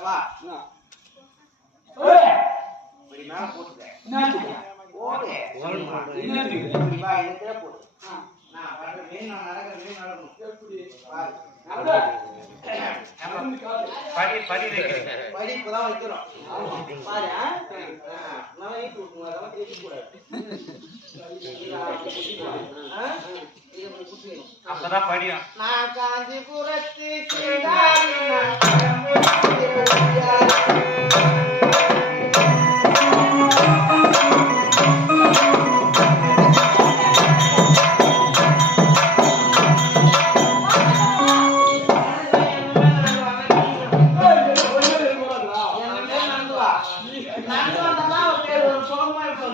இந்த வா ஏய், இப்படி மேல போட்டுக்க என்னத்துக்கு? ஓடு என்னத்துக்கு? இப்படி வா எனக்கே போடு நான் பண்ற மீன் நான் நடக்கிற மீன் நடக்கணும். படி படி வைக்கிறீங்க படி இப்பதான் வைக்கிறோம் பாரு நல்லா ஈட்டு விட்டுங்க அதெல்லாம். அப்பதான் படியும் நான் காஞ்சிபுரத்து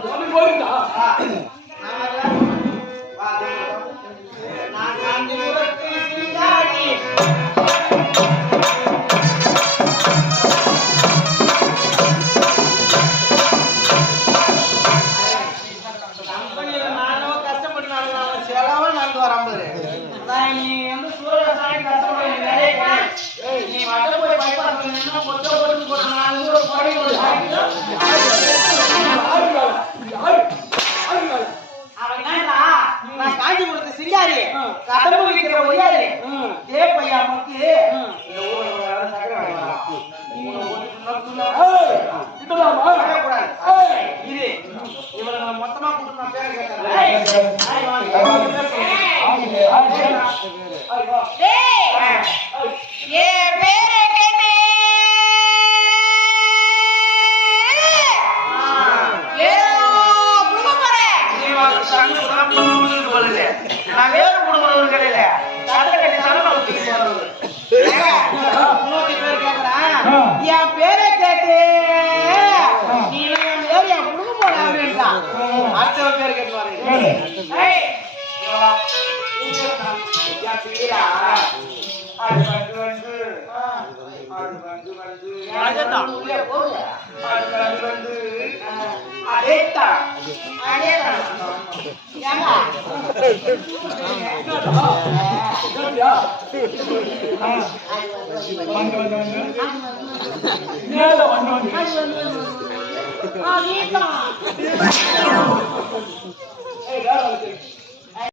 我们不会整啊。கதம்பு விக்கிற ஒய்யாரி. ஏ பையா மக்கு. இந்த ஊர்ல சக்கரை என் பேரை கேட்டு நீ என் பேர். அடுத்த பேர் கேட்டு வரேன். ஏய், இங்க வா. என் பேரா? அது வந்து வந்து. அது வந்து வந்து. உள்ளே போங்க. அது வந்து வந்து. அதேதான். அதேதான். ஏங்க? சரியா? வந்து, வந்து, வந்து. மேல